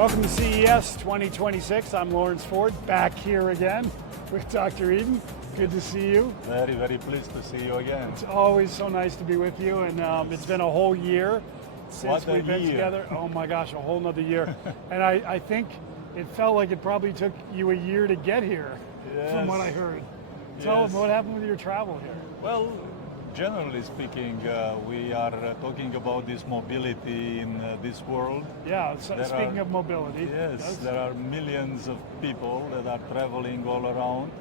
Welcome to CES 2026. I'm Lawrence Ford, back here again with Dr. Eden. Good to see you. Very, very pleased to see you again. It's always so nice to be with you, and it's been a whole year since we've been together. Oh my gosh, a whole nother year. And I think it felt like it probably took you a year to get here, from what I heard. Tell me, what happened with your travel here? Well, generally speaking, we are talking about this mobility in this world. Yeah, so speaking of mobility. Yes, there are millions of people that are traveling all around,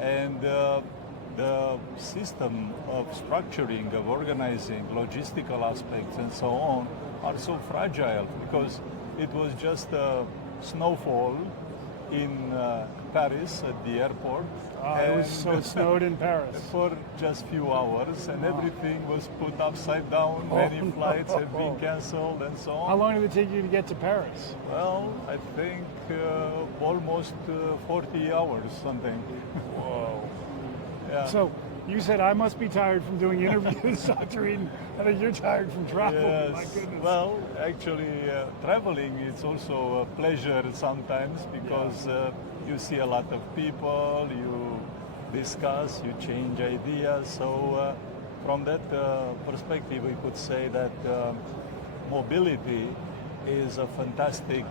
and the system of structuring, of organizing, logistical aspects and so on are so fragile because it was just a snowfall in Paris at the airport. It snowed in Paris. For just few hours, and everything was put upside down. Many flights have been cancelled and so on. How long did it take you to get to Paris? Well, I think almost 40 hours, something. Whoa. Yeah. So you said I must be tired from doing interviews, Dr. Eden. I think you're tired from travel. Yes. My goodness. Well, actually, traveling is also a pleasure sometimes because you see a lot of people, you discuss, you change ideas. So from that perspective, we could say that mobility is a fantastic,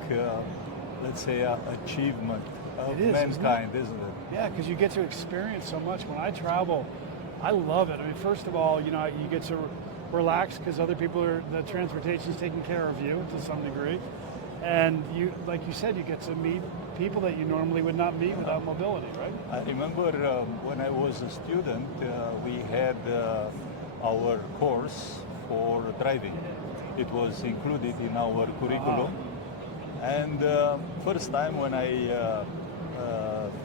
let's say, achievement of mankind, isn't it? Yeah, because you get to experience so much. When I travel, I love it. I mean, first of all, you get to relax because other people the transportation's taking care of you to some degree. And you, like you said, you get to meet people that you normally would not meet without mobility, right? I remember when I was a student, we had our course for driving. It was included in our curriculum. And first time when I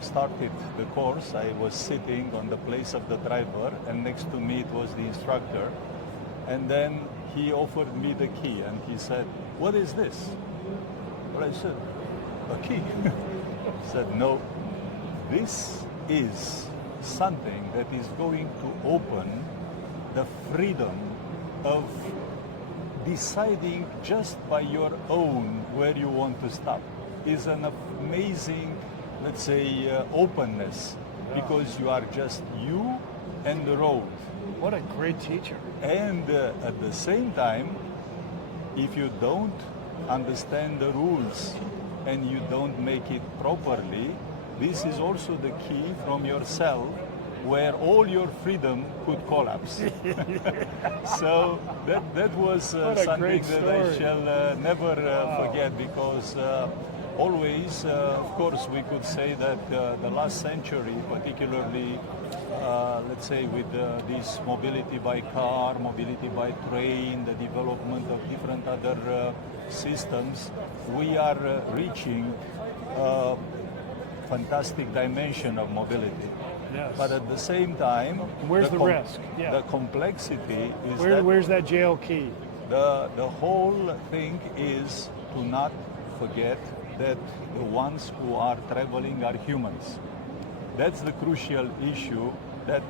started the course, I was sitting on the place of the driver, and next to me it was the instructor. And then he offered me the key, and he said, "What is this?" Well, I said, "A key." He said, "No, this is something that is going to open the freedom of deciding just by your own where you want to stop. Is an amazing, let's say, openness, because you are just you and the road." What a great teacher. And at the same time, if you don't understand the rules and you don't make it properly, this is also the key from yourself where all your freedom could collapse. So that was something that I shall never forget, because always, of course, we could say that the last century, particularly, let's say, with this mobility by car, mobility by train, the development of different other systems, we are reaching a fantastic dimension of mobility. Yes. But at the same time, where's the risk? Yeah. The complexity is where's that jail key? The whole thing is to not forget that the ones who are traveling are humans. That's the crucial issue, that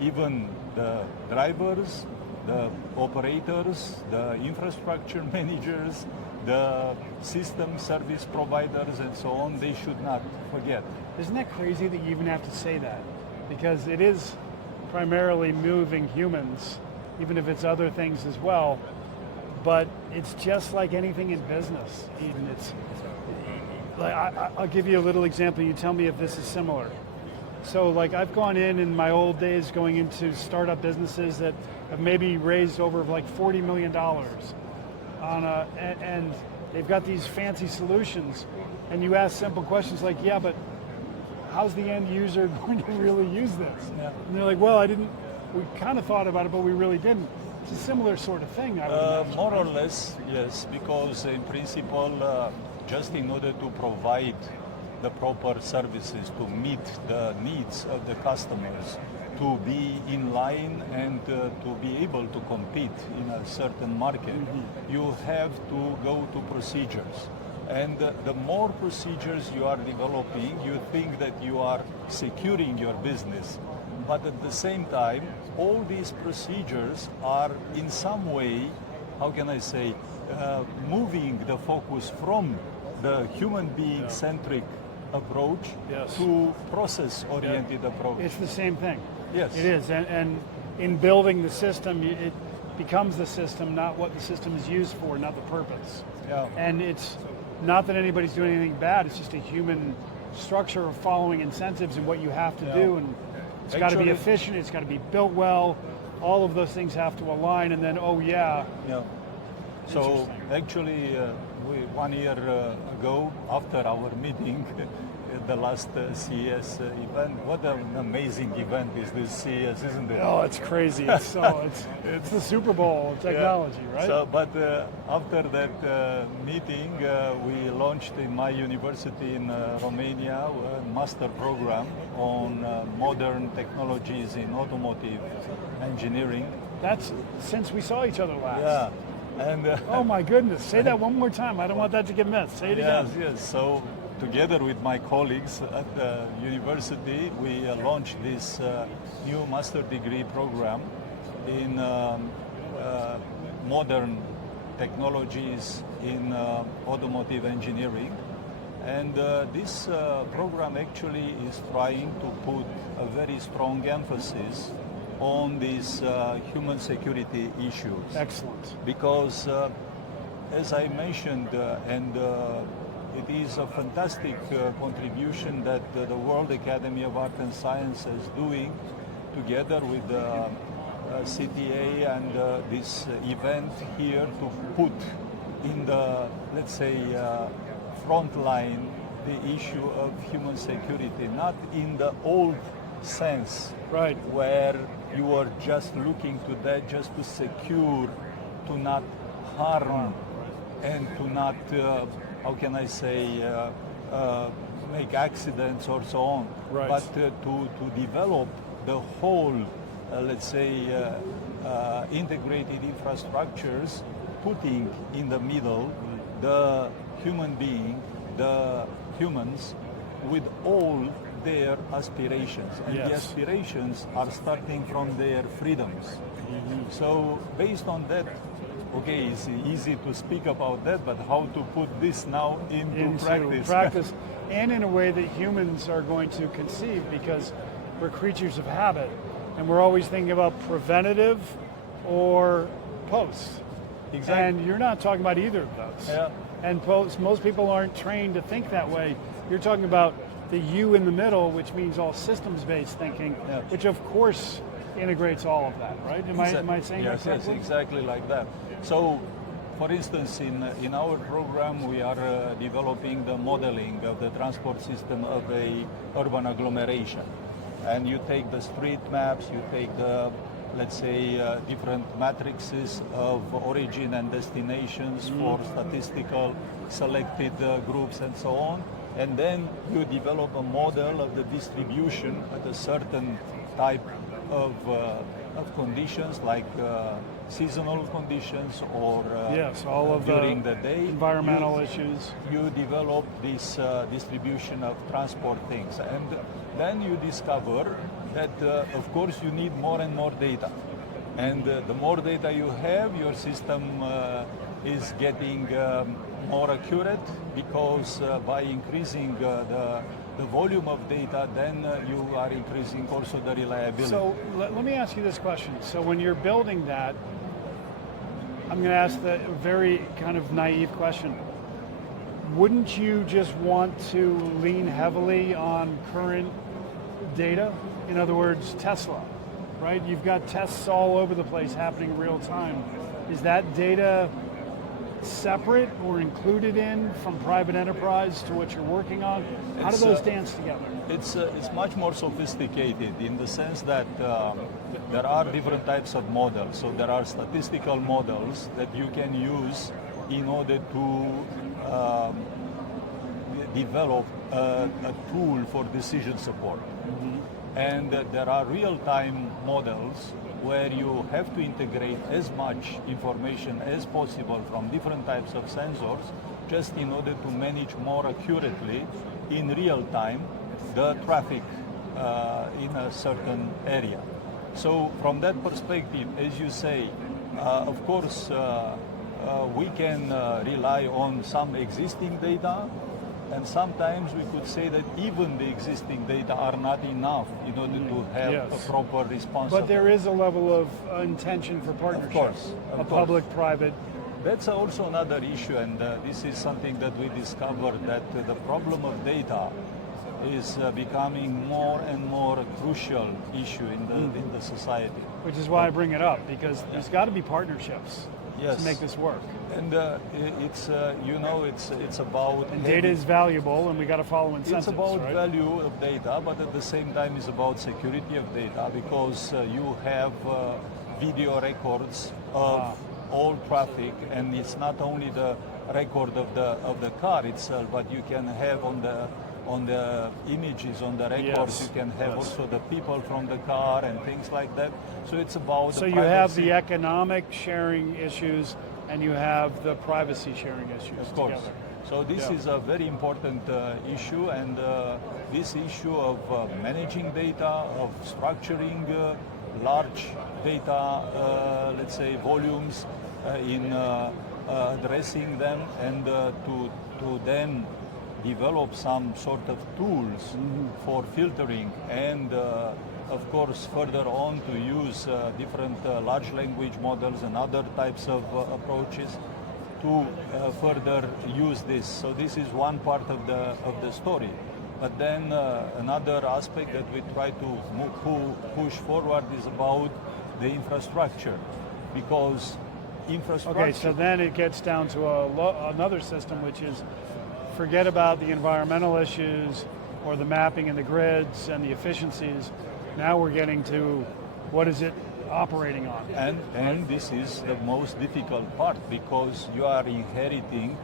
even the drivers, the operators, the infrastructure managers, the system service providers and so on, they should not forget. Isn't that crazy that you even have to say that? Because it is primarily moving humans, even if it's other things as well. But it's just like anything in business, Eden. It's like, I'll give you a little example. You tell me if this is similar. So like, I've gone in my old days going into startup businesses that have maybe raised over like $40 million and they've got these fancy solutions, and you ask simple questions like, yeah, but how's the end user going to really use this? Yeah. And they're like, well, we kind of thought about it, but we really didn't. It's a similar sort of thing, I would imagine. More or less, yes, because in principle, just in order to provide the proper services to meet the needs of the customers, to be in line and to be able to compete in a certain market, you have to go to procedures. And the more procedures you are developing, you think that you are securing your business. But at the same time, all these procedures are in some way, how can I say, moving the focus from the human being-centric approach Yes. to process-oriented approach. It's the same thing. Yes. It is, and in building the system, it becomes the system, not what the system is used for, not the purpose. Yeah. And it's not that anybody's doing anything bad, it's just a human structure of following incentives and what you have to do, and it's got to be Actually- efficient, it's got to be built well, all of those things have to align, and then, oh yeah, Yeah. So actually, 1 year ago, after our meeting, the last CES event, what an amazing event is this CES, isn't it? oh, it's crazy. It's the Super Bowl of technology, right? So, but after that meeting, we launched in my university in Romania a master program on modern technologies in automotive engineering. That's since we saw each other last. Yeah, and Oh my goodness, say that one more time. I don't want that to get missed. Say it yes, again. yes. So together with my colleagues at the university, we launched this new master degree program in modern technologies in automotive engineering. And this program actually is trying to put a very strong emphasis on these human security issues. Excellent. Because as I mentioned, it is a fantastic contribution that the World Academy of Art and Science is doing together with CTA and this event here to put in the, let's say, front line the issue of human security, not in the old sense, Right. where you are just looking to that just to secure, to not harm, and to not, how can I say, make accidents or so on. Right. But to develop the whole, let's say, integrated infrastructures, putting in the middle the human being, the humans, with all their aspirations. And the Yes. aspirations are starting from their freedoms. So based on that, okay, it's easy to speak about that, but how to put this now into practice? And in a way that humans are going to conceive, because we're creatures of habit and we're always thinking about preventative or post. Exactly. And you're not talking about either of those. Yeah. And most people aren't trained to think that way. You're talking about the you in the middle, which means all systems-based thinking, Yeah. which of course integrates all of that, right? Am I saying yes, that yes, correctly? exactly like that. So, for instance, in our program, we are developing the modeling of the transport system of a urban agglomeration. And you take the street maps, you take the, let's say, different matrices of origin and destinations for statistical selected groups and so on. And then you develop a model of the distribution at a certain type of conditions, like seasonal conditions or Yes, all of during the day. environmental issues. You develop this distribution of transport things, and then you discover that, of course, you need more and more data. And the more data you have, your system is getting more accurate, because by increasing the volume of data, then you are increasing also the reliability. So let me ask you this question. So when you're building that, I'm going to ask the very kind of naive question. Wouldn't you just want to lean heavily on current data? In other words, Tesla, right? You've got tests all over the place happening in real time. Is that data separate or included in from private enterprise to what you're working on? How do those dance together? It's much more sophisticated in the sense that there are different types of models. So there are statistical models that you can use in order to develop a tool for decision support. And there are real-time models where you have to integrate as much information as possible from different types of sensors, just in order to manage more accurately in real time the traffic in a certain area. So from that perspective, as you say, of course, we can rely on some existing data And sometimes we could say that even the existing data are not enough in order to have Yes. a proper response. But there is a level of intention for partnerships. course, of a course. public-private. That's also another issue, and this is something that we discovered, that the problem of data is becoming more and more a crucial issue in the society. Which is why I bring it up, because there's got to be partnerships Yes. to make this work. And it's it's about And data is valuable, and we got to follow incentives. it's about right? value of data, but at the same time it's about security of data, because you have video records of all traffic, and it's not only the record of the car itself, but you can have on the images, on the records, Yes, you can have yes. also the people from the car and things like that. So it's about So the you have privacy. the economic sharing issues, and you have the privacy sharing issues Of course. together. So this Yeah. is a very important issue, and this issue of managing data, of structuring large data, let's say volumes, in addressing them, and to then develop some sort of tools for filtering, and of course further on to use different large language models and other types of approaches to further use this. So this is one part of the story. But then another aspect that we try to push forward is about the infrastructure, because infrastructure. Okay, so then it gets down to another system, which is forget about the environmental issues or the mapping and the grids and the efficiencies. Now we're getting to what is it operating on? And this is the most difficult part, because you are inheriting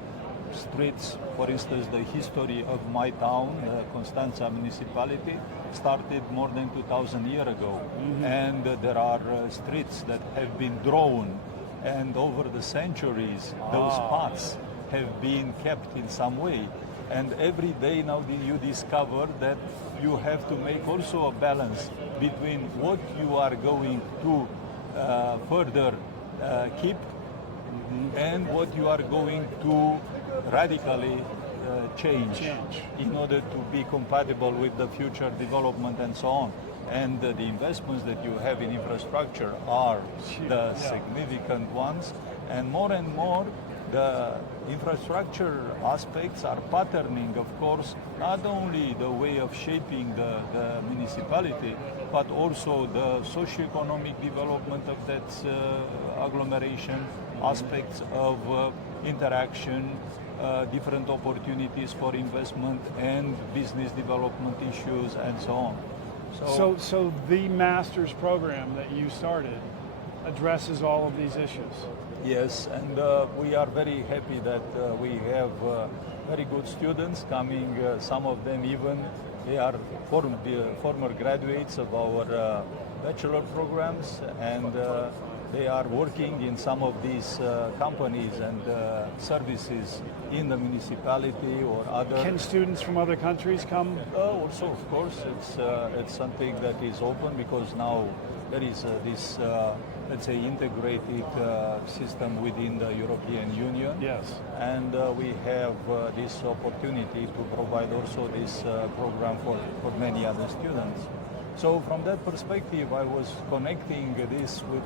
streets. For instance, the history of my town, Constanța municipality, started more than 2,000 years ago. And there are streets that have been drawn, and over the centuries, those paths have been kept in some way. And every day now you discover that you have to make also a balance between what you are going to further keep and what you are going to radically change in order to be compatible with the future development and so on. And the investments that you have in infrastructure are the significant ones, and more the infrastructure aspects are patterning, of course, not only the way of shaping the municipality, but also the socio-economic development of that agglomeration, aspects of interaction, different opportunities for investment and business development issues, and so on. So the master's program that you started addresses all of these issues. Yes, and we are very happy that we have very good students coming. Some of them even, they are former graduates of our bachelor programs, and they are working in some of these companies and services in the municipality or other. Can students from other countries come? Also, of course, it's something that is open, because now there is this, let's say, integrated system within the European Union. Yes. And we have this opportunity to provide also this program for many other students. So from that perspective, I was connecting this with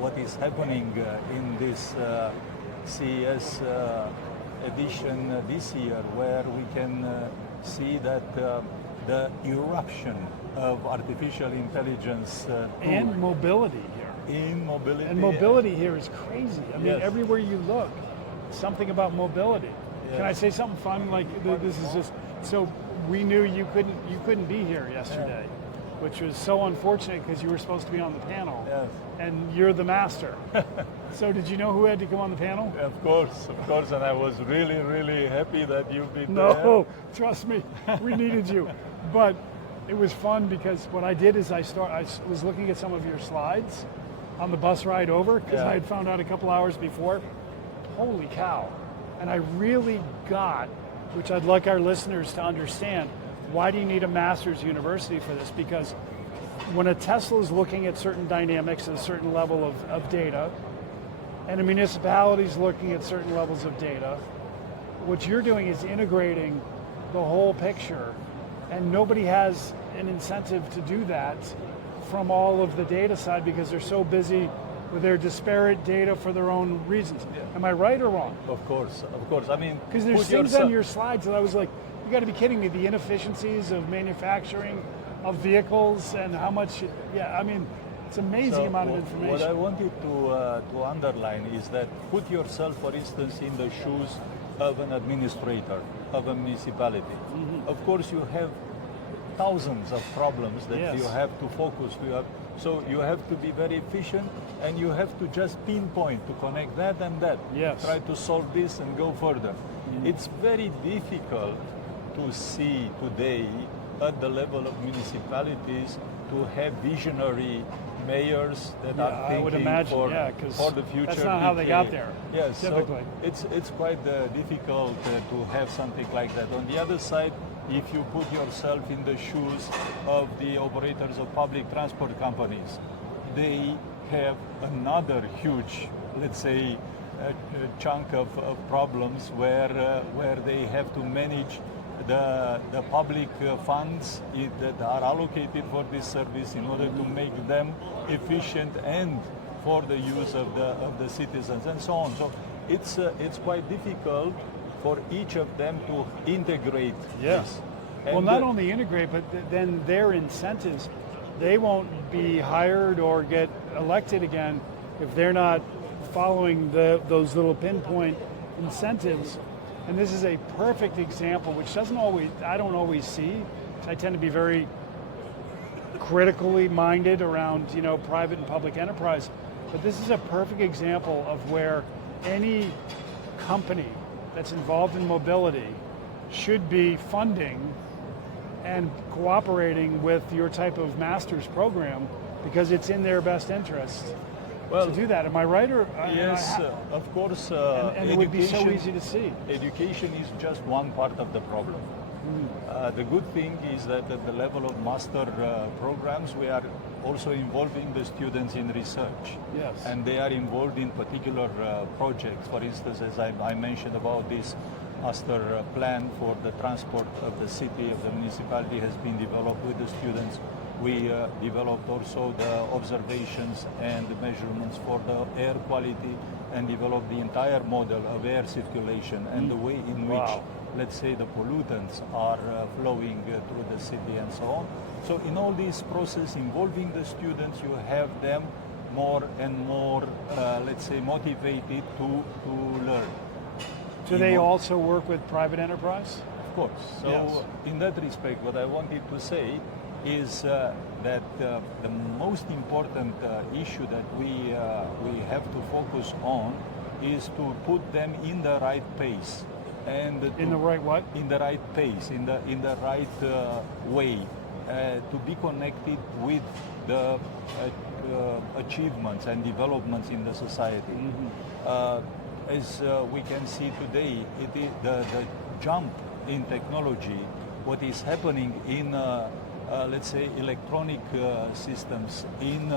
what is happening in this CES edition this year, where we can see that the eruption of artificial intelligence And mobility here. in mobility. And mobility here is crazy. I mean, Yes. everywhere you look, something about mobility. Can I say something fun? Like this is just so we knew you couldn't be here yesterday, which was so unfortunate because you were supposed to be on the panel, and you're the master. So did you know who had to come on the panel? Of course, and I was really, really happy that you've been No, there. trust me, we needed you. But it was fun because what I did is I was looking at some of your slides on the bus ride over, because I had found out a couple hours before. Holy cow. And I really got, which I'd like our listeners to understand, why do you need a master's university for this? Because when a Tesla is looking at certain dynamics at a certain level of data, and a municipality is looking at certain levels of data, what you're doing is integrating the whole picture, and nobody has an incentive to do that from all of the data side because they're so busy with their disparate data for their own reasons. Yeah. Am I right or wrong? Of course. I mean, Because there's put things yourself- on your slides that I was like, you got to be kidding me, the inefficiencies of manufacturing of vehicles and how much, I mean, it's an amazing amount of information. What I wanted to underline is that put yourself, for instance, in the shoes of an administrator of a municipality. Of course, you have thousands of problems that Yes. you have to focus. So you have to be very efficient, and you have to just pinpoint to connect that and that. Yes. Try to solve this and go further. It's very difficult to see today at the level of municipalities to have visionary mayors that are I thinking would imagine, for, 'cause for the future. that's not how they got decade. there, Yes, typically. so it's quite difficult to have something like that. On the other side, if you put yourself in the shoes of the operators of public transport companies, they have another huge, let's say, chunk of problems where they have to manage the public funds that are allocated for this service in order to make them efficient and for the use of the citizens and so on. So it's quite difficult for each of them to integrate this. Well, And, not only integrate, but then their incentives, they won't be hired or get elected again if they're not following those little pinpoint incentives. And this is a perfect example, which I don't always see. I tend to be very critically minded around, private and public enterprise. But this is a perfect example of where any company that's involved in mobility should be funding and cooperating with your type of master's program because it's in their best interest to do that. Am I right? Or yes, of course. and it would be so easy to see. Education is just one part of the problem. The good thing is that at the level of master programs, we are also involving the students in research. Yes. And they are involved in particular projects. For instance, as I mentioned about this master plan for the transport of the city, of the municipality has been developed with the students. We developed also the observations and the measurements for the air quality and developed the entire model of air circulation and the way in which, let's say, the pollutants are flowing through the city and so on. So in all this process involving the students, you have them more and more, let's say, motivated to learn. Do they also work with private enterprise? Of course. So Yes. in that respect, what I wanted to say is that the most important issue that we have to focus on is to put them in the right pace and In the right what? in the right pace, in the right way, to be connected with the achievements and developments in the society. As we can see today, it is the jump in technology, what is happening in let's say electronic systems, in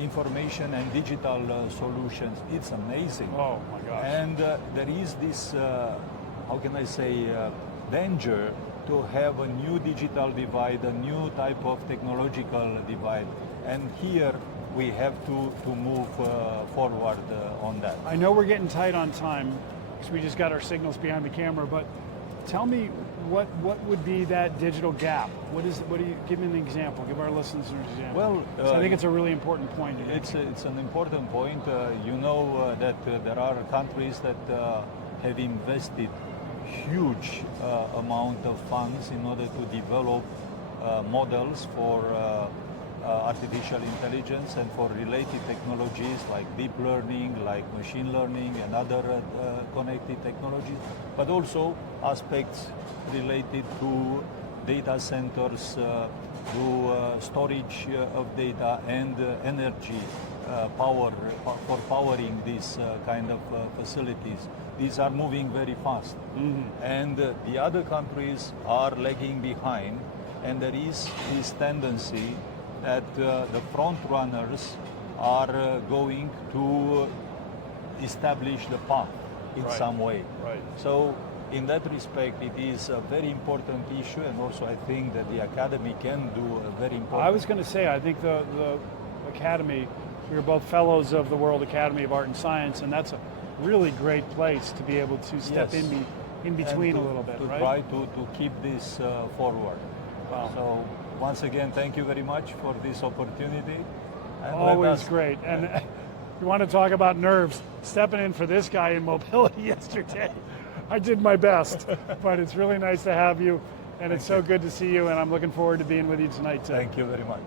information and digital solutions, it's amazing. Oh my gosh. And there is this, how can I say, danger to have a new digital divide, a new type of technological divide. And here we have to move forward on that. I know we're getting tight on time because we just got our signals behind the camera, but tell me what would be that digital gap? What do you give me an example? Give our listeners an example. Well, so I think it's a really important point. It's an important point. You know that there are countries that have invested huge amount of funds in order to develop models for artificial intelligence and for related technologies like deep learning, like machine learning and other connected technologies, but also aspects related to data centers, to storage of data and energy power for powering these kind of facilities. These are moving very fast. And the other countries are lagging behind, and there is this tendency that the front runners are going to establish the path in some way. Right. So in that respect, it is a very important issue, and also I think that the Academy can do a very important... I was going to say, I think the Academy, we are both fellows of the World Academy of Art and Science, and that's a really great place to be able to step Yes. in between to, a little bit, to right? try to keep this forward. Wow. So once again, thank you very much for this opportunity. And Always great. And you want to talk about nerves, stepping in for this guy in mobility yesterday. I did my best, but it's really nice to have you, and it's so good to see you, and I'm looking forward to being with you tonight too. Thank you very much.